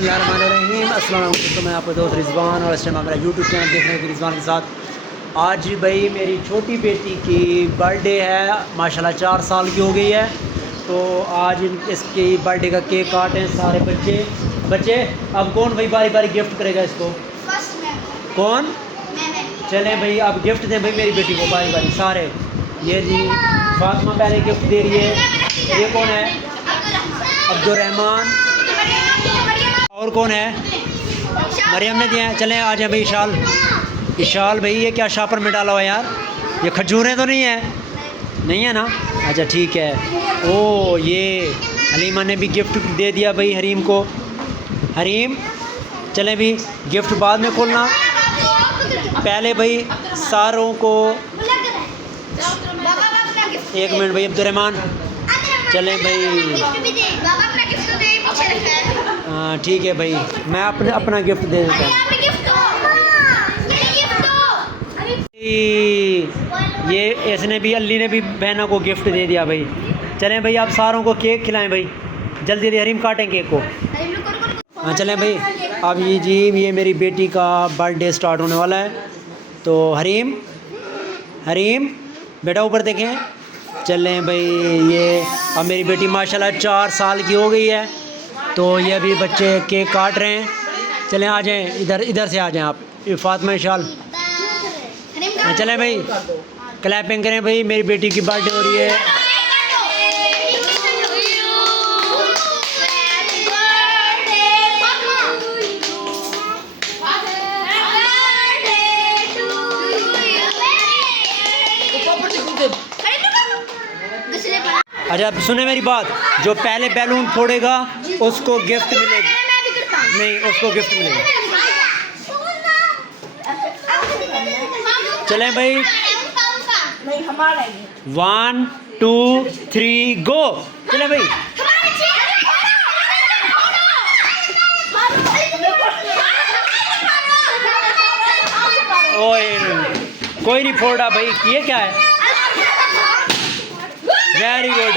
बिस्मिल्लाहिर्रहमानिर्रहीम अस्सलाम वालेकुम। तो मैं आपका दोस्त रिजवान और इस टाइम मेरा यूट्यूब चैनल देख रहे हैं रिजवान के साथ। आज भाई मेरी छोटी बेटी की बर्थडे है, माशाल्लाह 4 साल की हो गई है। तो आज इसकी बर्थडे का केक काटें सारे बच्चे। अब कौन भाई बारी बारी गिफ्ट करेगा इसको? कौन? चलें भाई अब गिफ्ट दें भाई मेरी बेटी को बारी बारी सारे। ये जी फातिमा पहले गिफ्ट दे रही है। ये कौन है? अब्दुर्रहमान। और कौन है? मरियम ने दिया है। चलें आ जाए भाई। इशाल भाई ये क्या शापर में डाला हुआ यार? ये खजूरें तो नहीं है ना? अच्छा ठीक है। ओ ये हलीमा ने भी गिफ्ट दे दिया भाई हरीम को। हरीम चलें भी गिफ्ट बाद में खोलना, पहले भाई सारों को। एक मिनट भाई अब्दुर्रहमान। चलें भाई हाँ ठीक है भाई, मैं अपना गिफ्ट दे देता हूँ। ये इसने भी अली ने भी बहना को गिफ्ट दे दिया भाई। चलें भाई आप सारों को केक खिलाएं भाई, जल्दी जल्दी। हरीम काटें केक को। हाँ चलें भाई। अब ये मेरी बेटी का बर्थडे स्टार्ट होने वाला है। तो हरीम बेटा ऊपर देखें। चलें भाई ये अब मेरी बेटी माशाल्लाह 4 साल की हो गई है। तो ये अभी बच्चे केक काट रहे हैं। चलें आ जाएं, इधर से आ जाएं आप। ये फातिमा इशाल। चलें भाई क्लैपिंग करें भाई, मेरी बेटी की बर्थडे हो रही है। अच्छा सुने मेरी बात, जो पहले बैलून फोड़ेगा उसको गिफ्ट मिलेगी। नहीं उसको गिफ्ट मिलेगा। चलें भाई 1 2 3 गो। चलें भाई। ओए कोई नहीं फोड़ा भाई, ये क्या है? Very good.